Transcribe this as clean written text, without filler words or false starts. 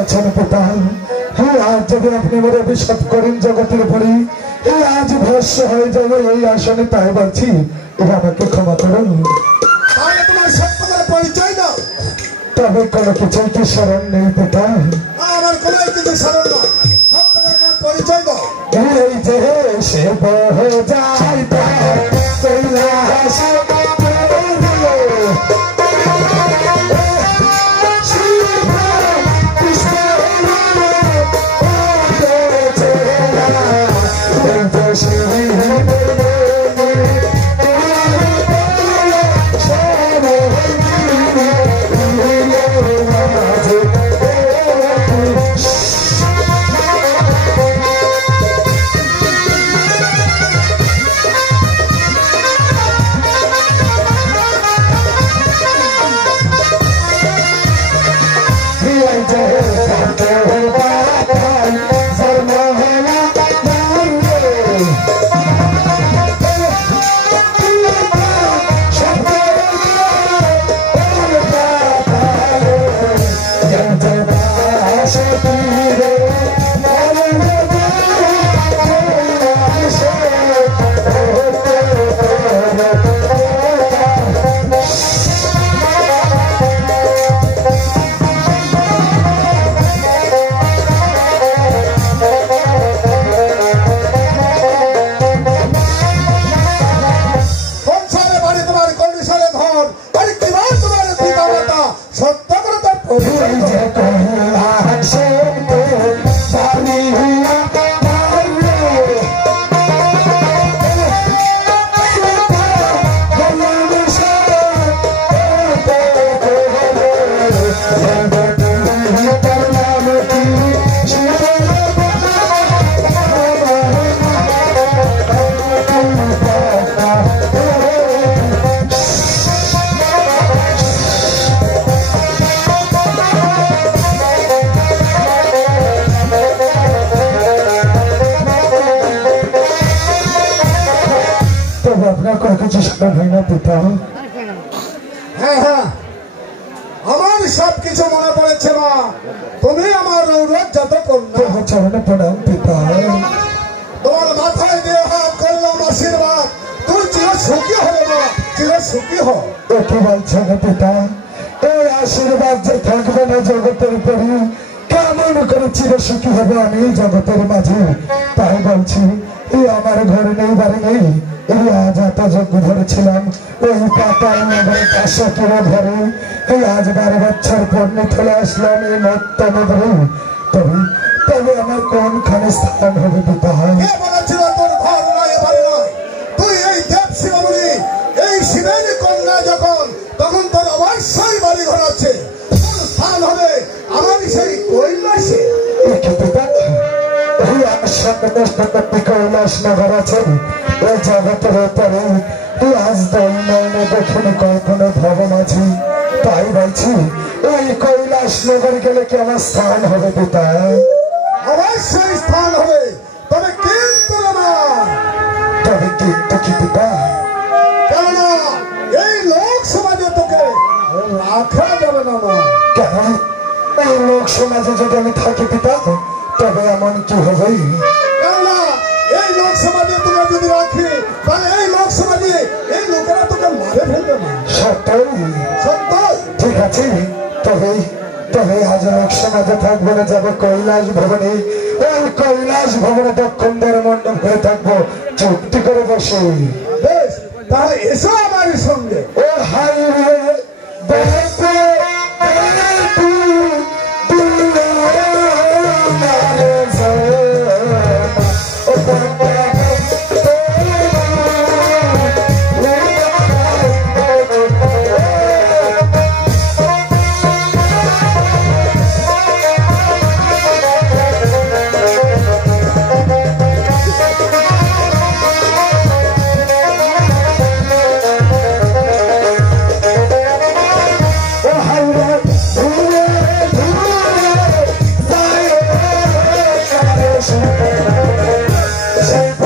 বলছেন পিতা, আজ যদি আপনি আমার অভিশাপ করেন জগতের পরি, আজ ভস্য হয়ে যাবে এই আসনে, তাই বলছি আমাকে ক্ষমা করুন। তোমার সত্য করে পরিচয় দাও। তবে কোনো কিছুই কি স্মরণ নেই পিতা? আমার কোনো কিছু স্মরণ নয়, পরিচয় দাও। এই যে সে বহে যায় আমার সবকিছু মনে পড়েছে মা। তুমি আমার যত চরণে প্রণাম পিতা। তোমার মাথায় দিয়ে হাত করলাম আশীর্বাদ। তুমি চির সুখী হবে মা, চির সুখী হও। কি বলছেন পিতা? এই আশীর্বাদ যে থাকবে না জগতের উপরে, কেমন করে চির সুখী হবে আমি জগতের মাঝে? তাই বলছি আমার ঘরে নেই, বাড়ি নেই, আজ এত যজ্ঞ ধরেছিলাম ওই পাতাল নগরে কাশপুর ঘরে, আজ 12 বছর পর চলে আসলাম এই মত্ত নগরে। তবে আমার কোনখানে স্থান হবে পিতা? বলেছিল তোর ঘর নয়, বাড়ি নয়, তুই এই দেব শিবমণি, এই শিবের কন্যা যখন, তখন তোর অবশ্যই বাড়ি ঘর আছে। তোর স্থান হবে আমার সেই কৈলাসে। কৈলাস নগর আছে ওই জগতের উপরে, আজ দৈনন্দিন দেখিনি কখনো ভবন আছে। তাই বলছি ওই কৈলাস নগর গেলে কি আমার স্থান হবে পিতা? অবশ্যই স্থান হবে, তবে কিন্তু তবে কিন্তু কি পিতা? কেননা এই লোক সমাজে তোকে রাখা যাবে না মা। কেন? এই লোক সমাজে যদি আমি থাকি পিতা, তবে এমন কি হবে? কেননা এই লোক সমাজে তোকে যদি রাখি, তাহলে এই লোক সমাজে এই লোকেরা তোকে মারে ফেলবে না। সত্যই? সত্যই। ঠিক আছে, তবে আজ লোক সমাজে থাকবো না, যাবো কৈলাস ভবনে। ওই কৈলাস ভবনে দক্ষিণদের মণ্ডপ হয়ে থাকবো চুক্তি করে বসে। বেশ, তাহলে এসো আমার সঙ্গে। ও হাই Say